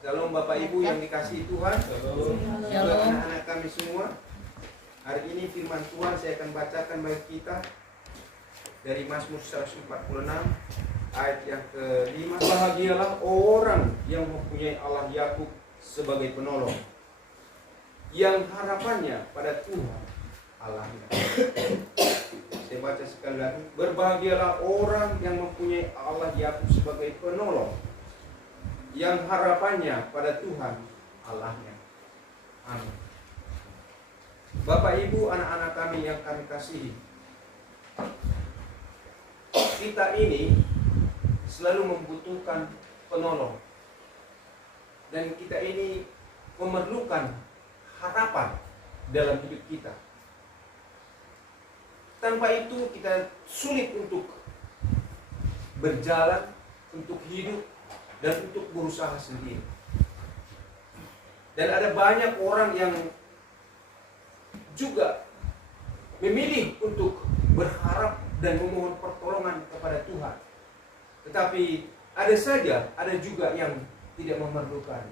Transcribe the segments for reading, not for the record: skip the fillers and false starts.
Shalom Bapak Ibu yang dikasihi Tuhan. Shalom. Juga anak-anak kami semua. Hari ini firman Tuhan saya akan bacakan bagi kita dari Mazmur 146 ayat yang ke-5. Bahagialah orang yang mempunyai Allah Yakub sebagai penolong, yang harapannya pada Tuhan Allahnya. Saya baca sekali lagi. Berbahagialah orang yang mempunyai Allah Yakub sebagai penolong, yang harapannya pada Tuhan Allahnya. Amin. Bapak Ibu, anak-anak kami yang kami kasihi, kita ini selalu membutuhkan penolong, dan kita ini memerlukan harapan dalam hidup kita. Tanpa itu kita sulit untuk berjalan, untuk hidup, dan untuk berusaha sendiri. Dan ada banyak orang yang juga memilih untuk berharap dan memohon pertolongan kepada Tuhan. Tetapi ada juga yang tidak memerlukan.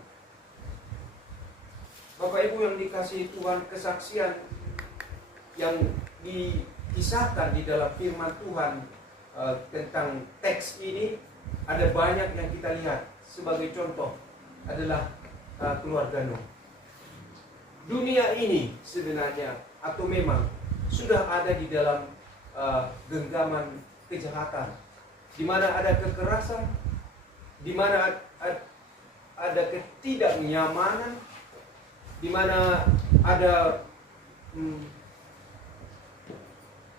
Bapak Ibu yang dikasihi Tuhan, kesaksian yang dikisahkan di dalam firman Tuhan tentang teks ini, ada banyak yang kita lihat. Sebagai contoh adalah keluarga Nuh. Dunia ini sebenarnya atau memang sudah ada di dalam genggaman kejahatan, di mana ada kekerasan, di mana ada ketidaknyamanan, di mana ada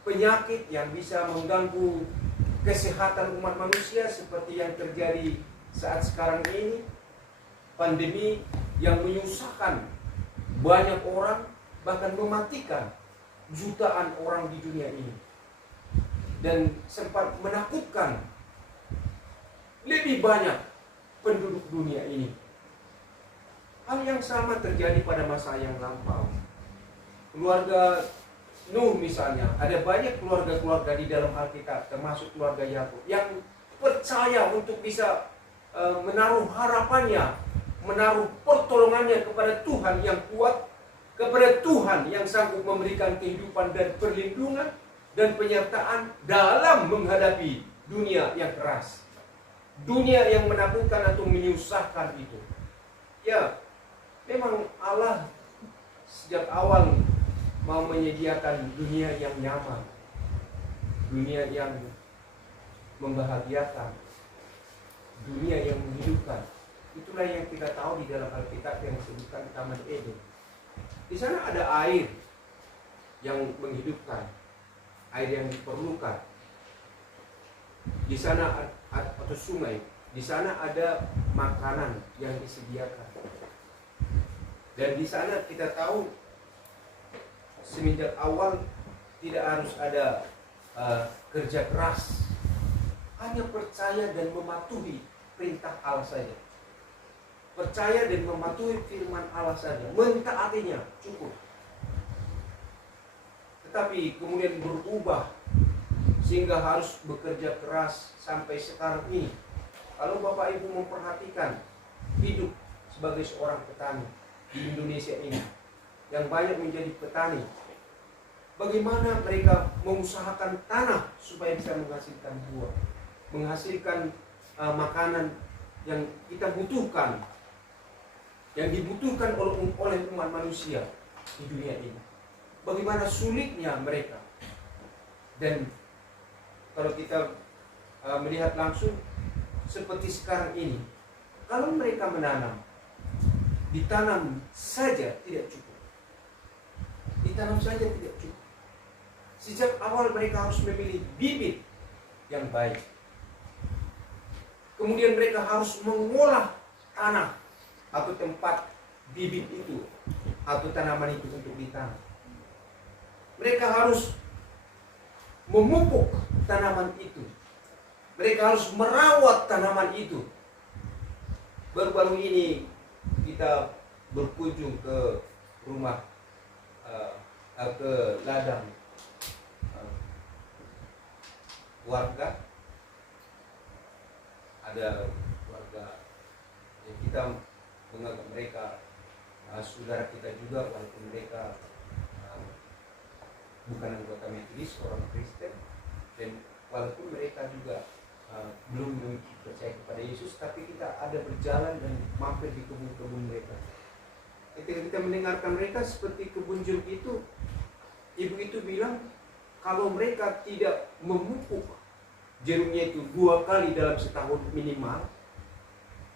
penyakit yang bisa mengganggu kesehatan umat manusia seperti yang terjadi saat sekarang ini, pandemi yang menyusahkan banyak orang, bahkan mematikan jutaan orang di dunia ini, dan sempat menakutkan lebih banyak penduduk dunia ini. Hal yang sama terjadi pada masa yang lampau. Keluarga Nuh misalnya, ada banyak keluarga-keluarga di dalam Alkitab, termasuk keluarga Yakub, yang percaya untuk bisa menaruh harapannya, menaruh pertolongannya kepada Tuhan yang kuat, kepada Tuhan yang sanggup memberikan kehidupan dan perlindungan dan penyertaan dalam menghadapi dunia yang keras, dunia yang menakutkan atau menyusahkan itu. Ya, memang Allah sejak awal mau menyediakan dunia yang nyaman, dunia yang membahagiakan, dunia yang menghidupkan. Itulah yang kita tahu di dalam Alkitab yang disebutkan Taman Eden. Di sana ada air yang menghidupkan, air yang diperlukan. Di sana atau sungai, di sana ada makanan yang disediakan. Dan di sana kita tahu semenjak awal tidak harus ada kerja keras, hanya percaya dan mematuhi perintah Allah saja. Percaya dan mematuhi firman Allah saja, mentaatinya cukup. Tetapi kemudian berubah sehingga harus bekerja keras sampai sekarang ini. Kalau Bapak Ibu memperhatikan hidup sebagai seorang petani di Indonesia ini, yang banyak menjadi petani, bagaimana mereka mengusahakan tanah supaya bisa menghasilkan buah, menghasilkan makanan yang kita butuhkan, yang dibutuhkan oleh umat manusia di dunia ini. Bagaimana sulitnya mereka. Dan kalau kita melihat langsung seperti sekarang ini, kalau mereka menanam, ditanam saja tidak cukup. Ditanam saja tidak cukup. Sejak awal mereka harus memilih bibit yang baik. Kemudian mereka harus mengolah tanah atau tempat bibit itu atau tanaman itu untuk ditanam. Mereka harus memupuk tanaman itu. Mereka harus merawat tanaman itu. Baru-baru ini kita berkunjung ke rumah, ke ladang warga. Ada warga yang kita menganggap mereka saudara kita juga, walaupun mereka bukan anggota majelis orang Kristen, dan walaupun mereka juga belum percaya kepada Yesus, tapi kita ada berjalan dan mampir di kebun-kebun mereka. Ketika kita mendengarkan mereka seperti kebun jeruk itu, ibu itu bilang kalau mereka tidak memupuk jeruknya itu 2 kali dalam setahun minimal,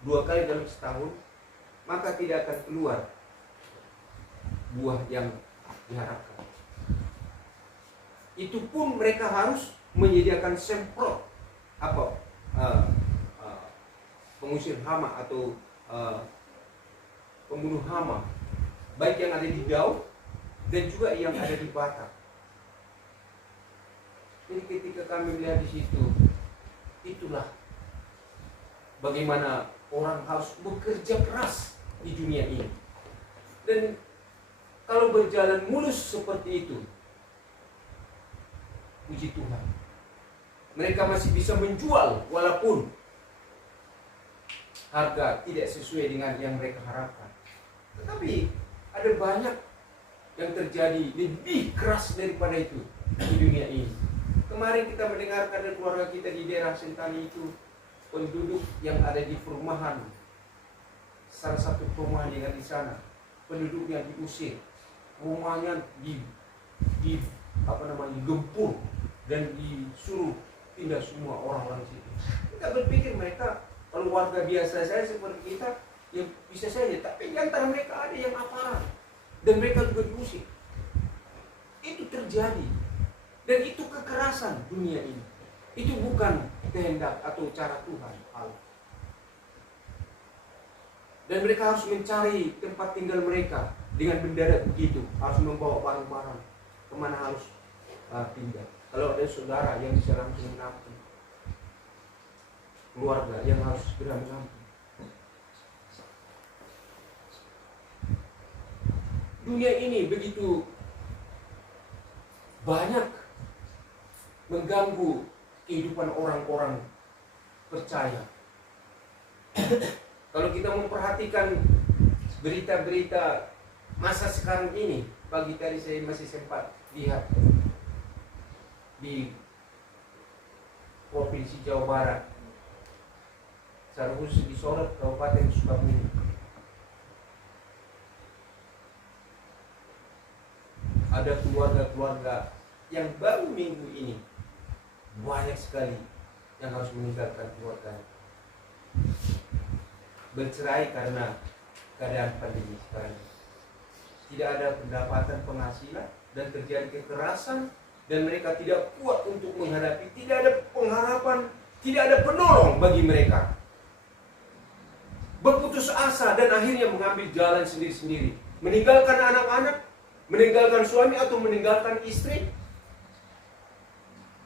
2 kali dalam setahun, maka tidak akan keluar buah yang diharapkan. Itu pun mereka harus menyediakan semprot pengusir hama atau pembunuh hama, baik yang ada di daun dan juga yang ada di batang. Jadi ketika kami melihat di situ, itulah bagaimana orang harus bekerja keras di dunia ini. Dan kalau berjalan mulus seperti itu, puji Tuhan, mereka masih bisa menjual walaupun harga tidak sesuai dengan yang mereka harapkan. Tetapi ada banyak yang terjadi lebih keras daripada itu di dunia ini. Kemarin kita mendengarkan dari keluarga kita di daerah Sentani itu, penduduk yang ada di perumahan, salah satu perumahan yang ada di sana, penduduknya diusir, rumahnya digempur dan disuruh pindah semua orang-orang situ. Kita berpikir mereka kalau warga biasa saja seperti kita, ya bisa saja, tapi di antara mereka ada yang aparat dan mereka juga diusir. Itu terjadi, dan itu kekerasan dunia ini. Itu bukan kehendak atau cara Tuhan Allah. Dan mereka harus mencari tempat tinggal mereka dengan mendadak begitu, harus membawa barang-barang kemana harus pindah. Kalau ada saudara yang bisa langsung menampung, keluarga yang harus segera menampung. Dunia ini begitu banyak mengganggu kehidupan orang-orang percaya. Kalau kita memperhatikan berita-berita masa sekarang ini, pagi tadi saya masih sempat lihat di Provinsi Jawa Barat, secara khusus di Sorot, Kabupaten Sukabumi. Ada keluarga-keluarga yang baru minggu ini banyak sekali yang harus meninggalkan keluarga, bercerai karena keadaan pandemi sekarang. Tidak ada pendapatan penghasilan dan terjadi kekerasan, dan mereka tidak kuat untuk menghadapi, tidak ada pengharapan, tidak ada penolong bagi mereka. Berputus asa dan akhirnya mengambil jalan sendiri-sendiri, meninggalkan anak-anak, meninggalkan suami atau meninggalkan istri.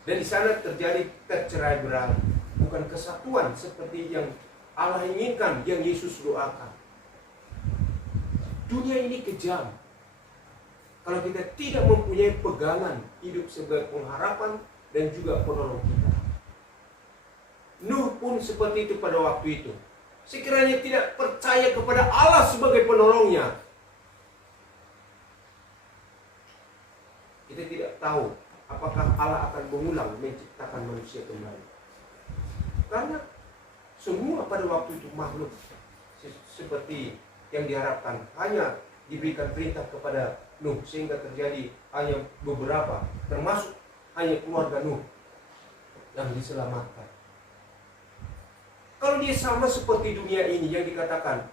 Dan di sana terjadi tercerai berai, bukan kesatuan seperti yang Allah inginkan, yang Yesus doakan. Dunia ini kejam. Kalau kita tidak mempunyai pegangan hidup sebagai pengharapan dan juga penolong kita. Nuh pun seperti itu pada waktu itu. Sekiranya tidak percaya kepada Allah sebagai penolongnya, kita tidak tahu apakah Allah akan mengulang menciptakan manusia kembali. Karena semua pada waktu itu makhluk seperti yang diharapkan hanya diberikan perintah kepada Nuh, sehingga terjadi hanya beberapa, termasuk hanya keluarga Nuh yang diselamatkan. Kalau dia sama seperti dunia ini yang dikatakan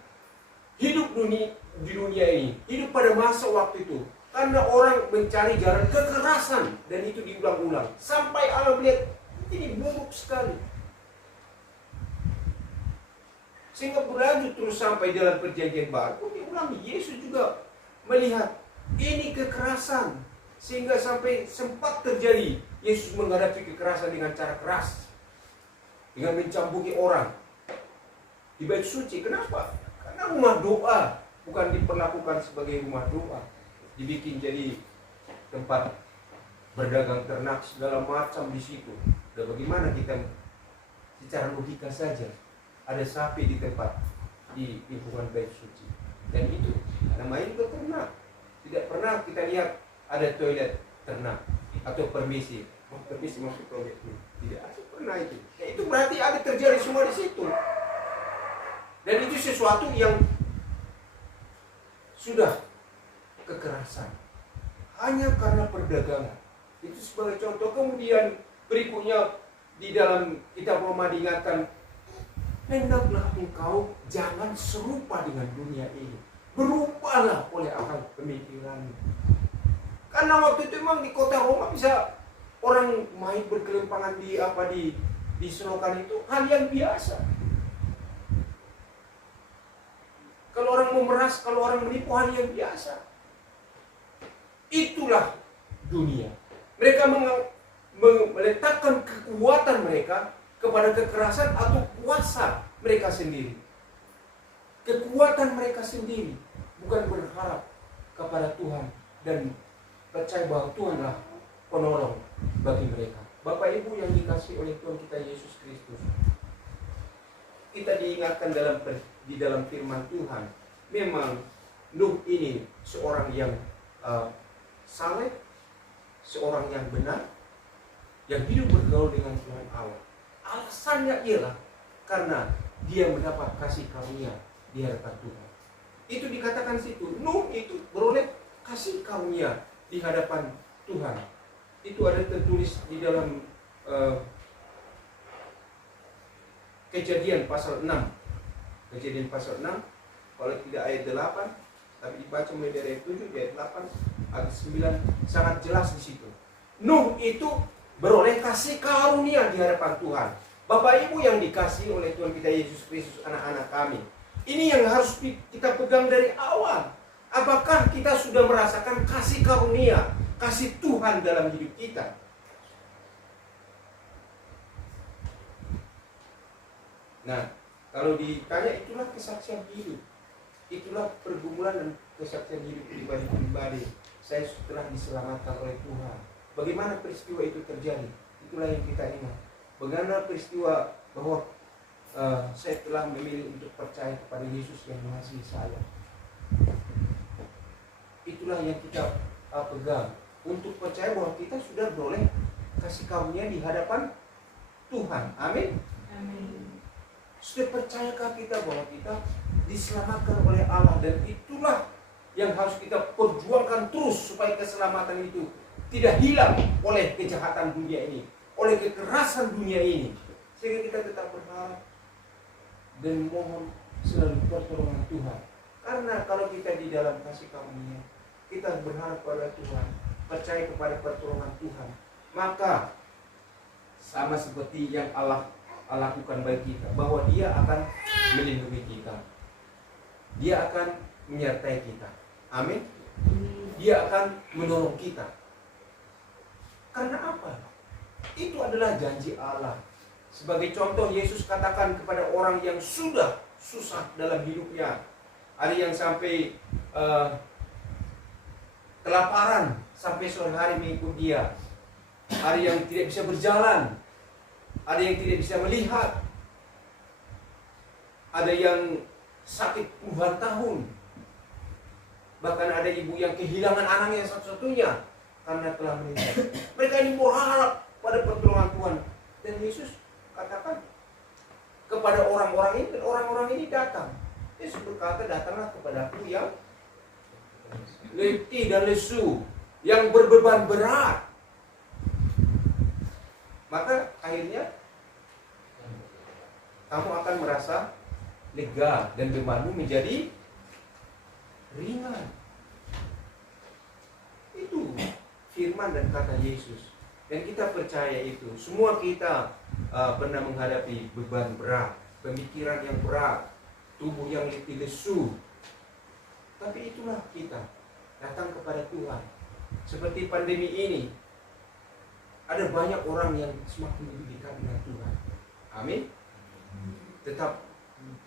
hidup di dunia ini, hidup pada masa waktu itu, karena orang mencari jalan kekerasan, dan itu diulang-ulang sampai Allah melihat ini buruk sekali, sehingga berlanjut terus sampai dalam perjanjian baru diulangi. Yesus juga melihat ini kekerasan, sehingga sampai sempat terjadi Yesus menghadapi kekerasan dengan cara keras, dengan mencambuki orang di bait suci. Kenapa? Karena rumah doa bukan diperlakukan sebagai rumah doa, dibikin jadi tempat berdagang ternak segala macam di situ. Dan bagaimana kita secara logika saja, ada sapi di tempat di lingkungan bait suci. Dan itu namanya juga ternak. Tidak pernah kita lihat ada toilet ternak atau permisi masuk toilet. Tidak ada pernah itu. Ya, itu berarti ada terjadi semua di situ. Dan itu sesuatu yang sudah kekerasan hanya karena perdagangan. Itu sebagai contoh. Kemudian berikutnya di dalam kitab Roma diingatkan, hendaklah engkau jangan serupa dengan dunia ini, berubahlah oleh akal pemikiranmu. Karena waktu itu memang di kota Roma bisa orang main berkelimpangan di selokan itu hal yang biasa. Kalau orang memeras, kalau orang menipu, hal yang biasa. Itulah dunia. Mereka meletakkan kekuatan mereka kepada kekerasan atau kuasa mereka sendiri. Kekuatan mereka sendiri, bukan berharap kepada Tuhan dan percaya bahwa Tuhanlah penolong bagi mereka. Bapak Ibu yang dikasihi oleh Tuhan kita Yesus Kristus, kita diingatkan di dalam firman Tuhan, memang Nuh ini seorang yang saleh, seorang yang benar, yang hidup bergaul dengan Tuhan Allah. Alasannya ialah karena dia mendapat kasih karunia di hadapan Tuhan. Itu dikatakan situ, Nuh itu beroleh kasih karunia di hadapan Tuhan. Itu ada tertulis di dalam Kejadian pasal 6. Kejadian pasal 6, kalau tidak ayat 8, tapi dibaca mulai dari ayat 7, ayat 8, ayat 9, sangat jelas di situ. Nuh itu beroleh kasih karunia di hadapan Tuhan. Bapak Ibu yang dikasihi oleh Tuhan kita Yesus Kristus, anak-anak kami, ini yang harus kita pegang dari awal. Apakah kita sudah merasakan kasih karunia, kasih Tuhan dalam hidup kita? Nah, kalau ditanya, itulah kesaksian hidup. Itulah pergumulan dan kesaksian hidup pribadi-pribadi. Saya telah diselamatkan oleh Tuhan. Bagaimana peristiwa itu terjadi? Itulah yang kita ingat. Bagaimana peristiwa bahwa saya telah memilih untuk percaya kepada Yesus yang mengasihi saya. Itulah yang kita pegang. Untuk percaya bahwa kita sudah beroleh kasih karunia di hadapan Tuhan. Amin. Amin. Sudah percayakah kita bahwa kita diselamatkan oleh Allah? Dan itulah yang harus kita perjuangkan terus supaya keselamatan itu tidak hilang oleh kejahatan dunia ini, oleh kekerasan dunia ini. Sehingga kita tetap berharap dan mohon selalu pertolongan Tuhan. Karena kalau kita di dalam kasih karunia, kita berharap pada Tuhan, percaya kepada pertolongan Tuhan, maka sama seperti yang Allah lakukan bagi kita, bahwa Dia akan melindungi kita, Dia akan menyertai kita. Amin. Dia akan menolong kita. Karena apa? Itu adalah janji Allah. Sebagai contoh, Yesus katakan kepada orang yang sudah susah dalam hidupnya. Ada yang sampai kelaparan sampai sore hari mengikut Dia. Ada yang tidak bisa berjalan, ada yang tidak bisa melihat, ada yang sakit puluhan tahun, bahkan ada ibu yang kehilangan anaknya satu-satunya karena telah meninggal. Mereka ini berharap pada pertolongan Tuhan. Dan Yesus katakan kepada orang-orang ini, dan orang-orang ini datang. Yesus berkata, datanglah kepadaku yang letih dan lesu, yang berbeban berat. Maka akhirnya kamu akan merasa lega dan bebanmu menjadi ringan. Itu firman dan kata Yesus. Dan kita percaya itu. Semua kita pernah menghadapi beban berat, pemikiran yang berat, tubuh yang letih lesu. Tapi itulah kita datang kepada Tuhan. Seperti pandemi ini, ada banyak orang yang semakin lebih dekat dengan Tuhan. Amin. Tetap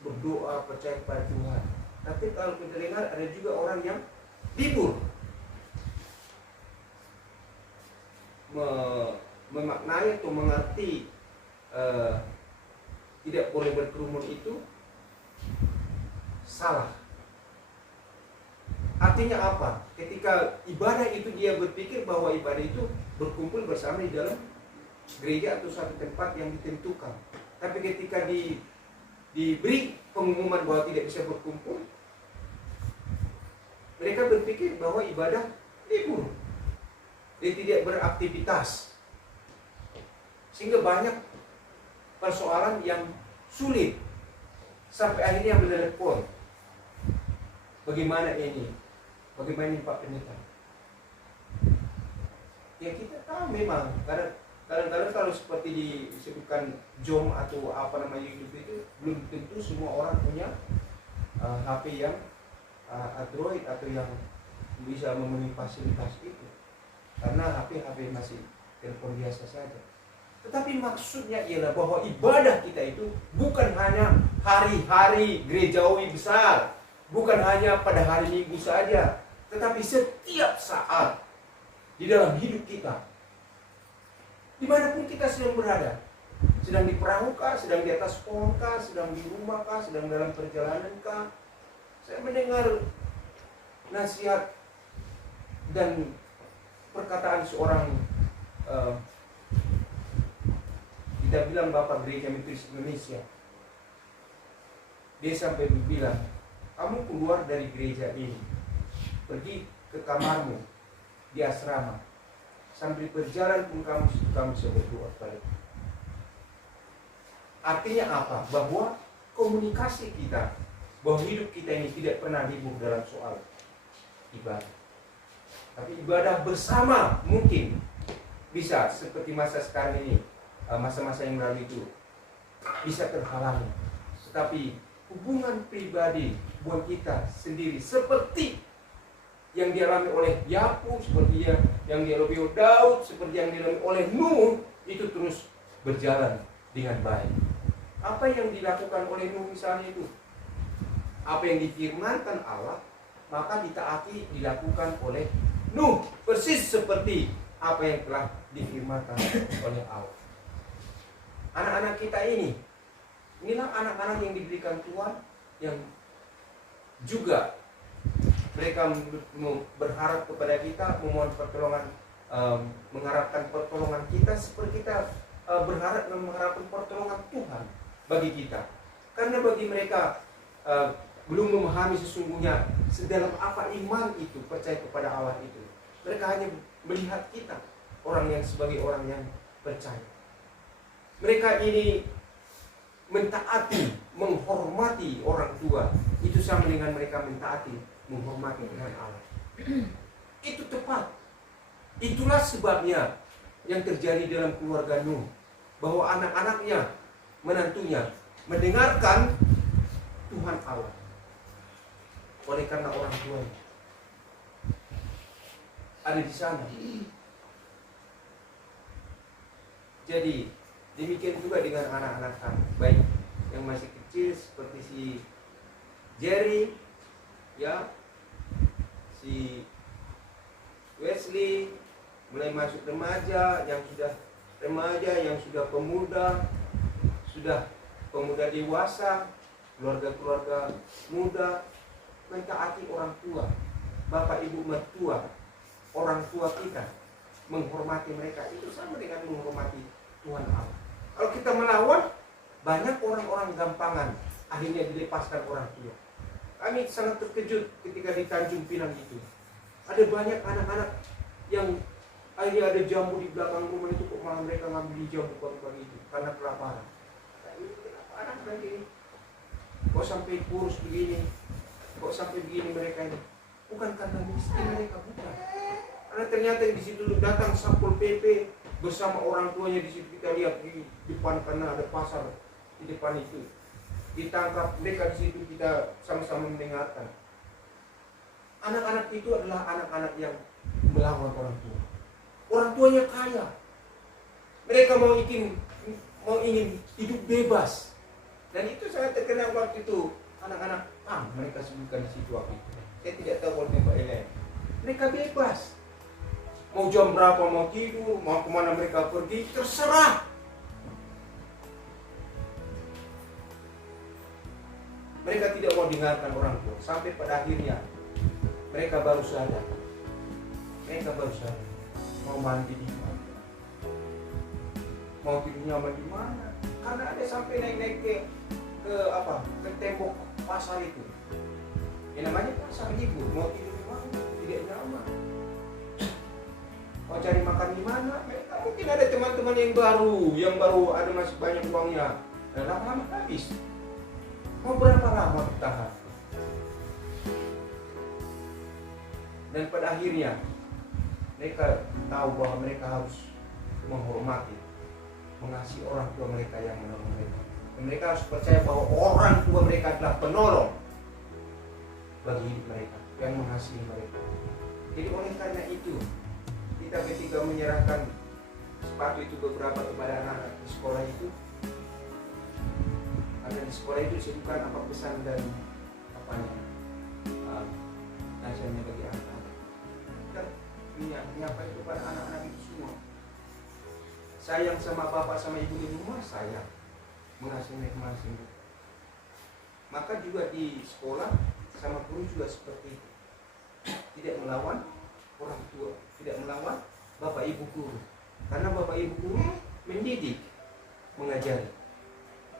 berdoa, percaya kepada Tuhan. Tapi kalau kita dengar, ada juga orang yang libur, memaknai atau mengerti tidak boleh berkerumun itu salah. Artinya apa? Ketika ibadah itu dia berpikir bahwa ibadah itu berkumpul bersama di dalam gereja atau suatu tempat yang ditentukan. Tapi ketika diberi pengumuman bahwa tidak bisa berkumpul, mereka berpikir bahwa ibadah libur. Dia tidak beraktivitas. Sehingga banyak persoalan yang sulit. Sampai akhirnya menelepon. Bagaimana ini? Bagaimana ini Pak Pendeta? Ya kita tahu memang. Kadang-kadang kalau seperti disebutkan JOM atau apa namanya itu belum tentu semua orang punya HP yang Android atau yang bisa memenuhi fasilitas itu. Karena HP masih telepon biasa saja. Tetapi maksudnya ialah bahwa ibadah kita itu bukan hanya hari-hari gerejawi besar, bukan hanya pada hari Minggu saja, tetapi setiap saat di dalam hidup kita. Dimanapun kita sedang berada, sedang di perahu kah, sedang di atas pohon kah, sedang di rumah kah, sedang dalam perjalanan kah. Saya mendengar nasihat dan perkataan seorang kita bilang Bapak Gereja Metodis Indonesia. Dia sampai bilang, kamu keluar dari gereja ini, pergi ke kamarmu di asrama, sambil berjalan pun kamu berdoa kepada Tuhan. Artinya apa? Bahwa komunikasi kita, bahwa hidup kita ini tidak pernah libur dalam soal ibadah. Tapi ibadah bersama mungkin bisa seperti masa sekarang ini, masa-masa yang lalu itu bisa terhalangi. Tetapi hubungan pribadi buat kita sendiri seperti yang dialami oleh Yakub, seperti yang dialami oleh Daud, seperti yang dialami oleh Nuh, itu terus berjalan dengan baik. Apa yang dilakukan oleh Nuh misalnya itu? Apa yang difirmankan Allah, maka ditaati dilakukan oleh Nuh, persis seperti apa yang telah difirmankan oleh Allah. Anak-anak kita inilah anak-anak yang diberikan Tuhan, yang juga mereka berharap kepada kita, memohon pertolongan, mengharapkan pertolongan kita seperti kita berharap dan mengharapkan pertolongan Tuhan bagi kita. Karena bagi mereka belum memahami sesungguhnya sedalam apa iman itu, percaya kepada Allah itu. Mereka hanya melihat kita, orang yang sebagai orang yang percaya. Mereka ini mentaati, menghormati orang tua. Itu sama dengan mereka mentaati, menghormati Tuhan Allah. Itu tepat. Itulah sebabnya yang terjadi dalam keluarga Nuh, bahwa anak-anaknya, menantunya mendengarkan Tuhan Allah. Oleh karena orang tuanya ada di sana. Jadi demikian juga dengan anak-anak kami, baik yang masih kecil seperti si Jerry, ya, si Wesley, mulai masuk remaja, yang sudah remaja, yang sudah pemuda dewasa, keluarga-keluarga muda, mentaati orang tua, bapak ibu mertua, orang tua kita, menghormati mereka. Itu sama dengan menghormati Tuhan Allah. Kalau kita melawan, banyak orang-orang gampangan akhirnya dilepaskan orang tua. Kami sangat terkejut ketika di Tanjung Pinang itu. Ada banyak anak-anak yang akhirnya ada jambu di belakang rumah itu, kok malah mereka ngambil jambu pagi-pagi itu karena kelaparan. Nah, ini kenapa anak begini? Kok sampai kurus begini? Kok sampai begini mereka ini? Bukan karena miskin mereka, bukan. Karena ternyata di situ datang Satpol PP bersama orang tuanya. Di situ kita lihat di depan, karena ada pasar di depan itu, ditangkap mereka. Di situ kita sama-sama mendengarkan. Anak-anak itu adalah anak-anak yang melawan orang tua. Orang tuanya kaya, mereka mau ingin hidup bebas, dan itu sangat terkenal waktu itu. Anak-anak mereka sebutkan di situ waktu itu. Saya tidak tahu kalau Pak Elen. Mereka bebas. Mau jam berapa mau tidur, mau kemana mereka pergi, terserah. Mereka tidak mau mau dengarkan orang tua. Sampai pada akhirnya mereka baru sadar. Mau mandi di mana, mau tidur nyaman di mana. Karena ada sampai naik-naik ke tembok pasar itu. Yang namanya pasar ibu, mau tidur di mana, tidak nyaman. Mau cari makan di mana? Mereka mungkin ada teman-teman yang baru ada masih banyak uangnya. Dan lama-lama habis. Mau berapa lama bertahan? Dan pada akhirnya mereka tahu bahwa mereka harus menghormati, mengasihi orang tua mereka yang menolong mereka. Dan mereka harus percaya bahwa orang tua mereka adalah penolong bagi hidup mereka, yang mengasihi mereka. Jadi oleh karena itu, kita ketika menyerahkan sepatu itu beberapa kepada anak-anak di sekolah itu, karena di sekolah itu disebutkan apa pesan dan nasihatnya bagi anak-anak. Dan menyapa itu pada anak-anak itu semua. Sayang sama bapak sama ibu di rumah, sayang, mengasihi mereka. Maka juga di sekolah sama guru juga seperti itu. Tidak melawan orang tua, tidak melawan bapak ibu guru. Karena bapak ibu guru mendidik, mengajari.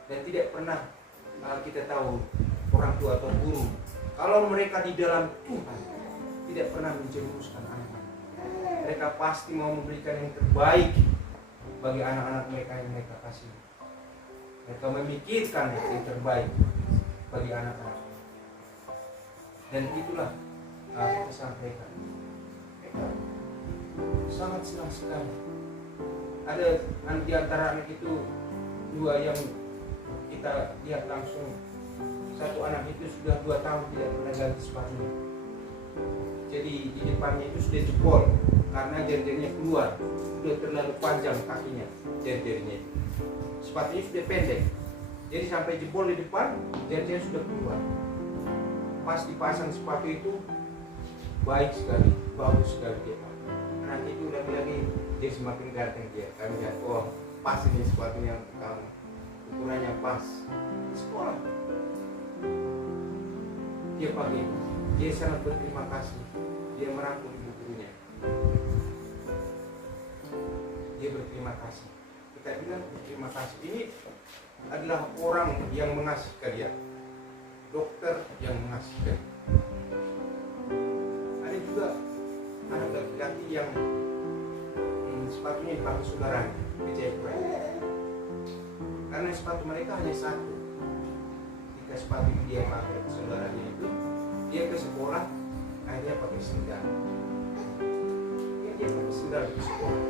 Dan tidak pernah kita tahu orang tua atau guru, kalau mereka di dalam Tuhan tidak pernah menjerumuskan anak-anak. Mereka pasti mau memberikan yang terbaik bagi anak-anak mereka yang mereka kasih. Mereka memikirkan yang terbaik bagi anak-anak. Dan itulah kita sampaikan. Mereka sangat senang sekali. Ada di antara anak itu dua yang kita lihat langsung. Satu anak itu sudah 2 tahun tidak pernah ganti sepatunya. Jadi di depannya itu sudah jebol karena jari-jarinya keluar, sudah terlalu panjang kakinya, jari-jarinya itu. Sepatunya sudah pendek, jadi sampai jebol di depan, jari-jarinya sudah keluar. Pas dipasang sepatu itu baik sekali, bagus sekali dia. Anak itu lagi-lagi dia semakin ganteng dia. Kami lihat, oh pas ini sepatunya untuk kamu, ukurannya pas. Di sekolah dia pakai, dia sangat berterima kasih. Dia merangkul ibu gurunya. Dia berterima kasih. Kita bilang berterima kasih. Ini adalah orang yang mengasihi dia, dokter yang mengasihi dia. Ada juga anak laki-laki yang sepatunya dipakai saudaranya di Jayapura. Karena sepatu mereka hanya satu. Jika sepatu dia pakai saudaranya itu, dia ke sekolah akhirnya pakai sendal. Dia pakai sendal di sekolah.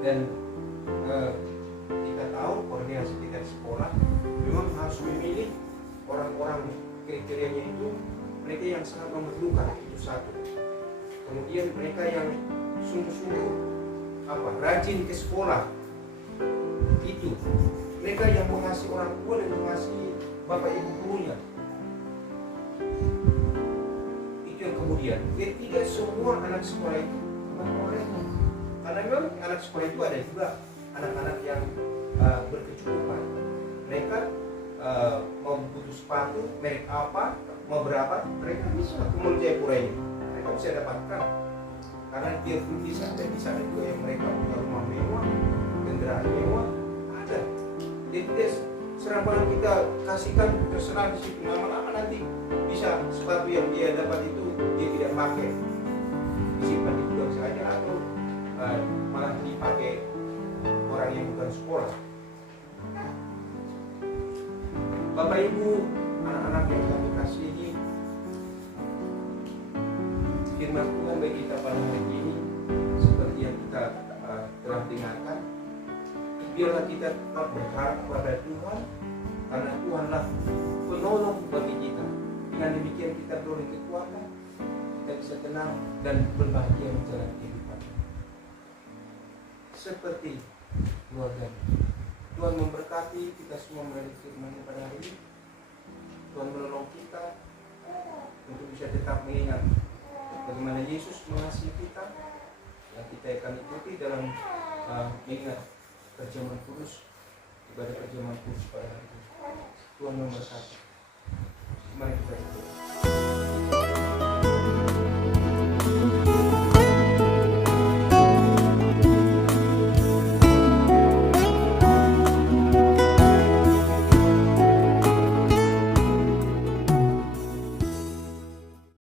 Dan kita tahu koordinasi kita di sekolah memang harus memilih orang-orang kriterianya itu mereka yang sangat memerlukan, itu satu. Kemudian mereka yang sungguh-sungguh rajin ke sekolah, itu mereka yang mengasihi orang tua dan mengasihi bapak ibu gurunya. Itu yang kemudian tidak semua anak sekolah itu memperolehnya. Karena memang anak sekolah itu ada juga anak-anak yang berkecukupan. Mereka mau butuh sepatu merek apa, mau berapa, mereka bisa ke Mall Jayapura ini. Mereka bisa dapatkan. Karena dia pun bisa, dan di sana juga yang mereka punya rumah mewah, kendaraan mewah, ada. Jadi serang barang kita kasihkan terserah di situ, lama-lama nanti bisa sepatu yang dia dapat itu dia tidak pakai, disimpan di gudang saja atau malah dipakai orang yang bukan sekolah. Bapak Ibu, anak-anak yang kami kasihi, firman Tuhan bagi kita pada hari ini seperti yang kita telah dengarkan. Biarlah kita tetap berharap kepada Tuhan, karena Tuhanlah penolong bagi kita. Dengan demikian kita beroleh kekuatan, kita bisa tenang dan berbahagia menjalani kehidupan seperti keluarga. Tuhan memberkati kita semua melalui firman-Nya pada hari ini. Tuhan menolong kita untuk bisa tetap mengingat bagaimana Yesus mengasihi kita, yang kita akan ikuti dalam mengingat perjamuan kudus, ibadah perjamuan kudus pada hari ini. Tuhan memberkati.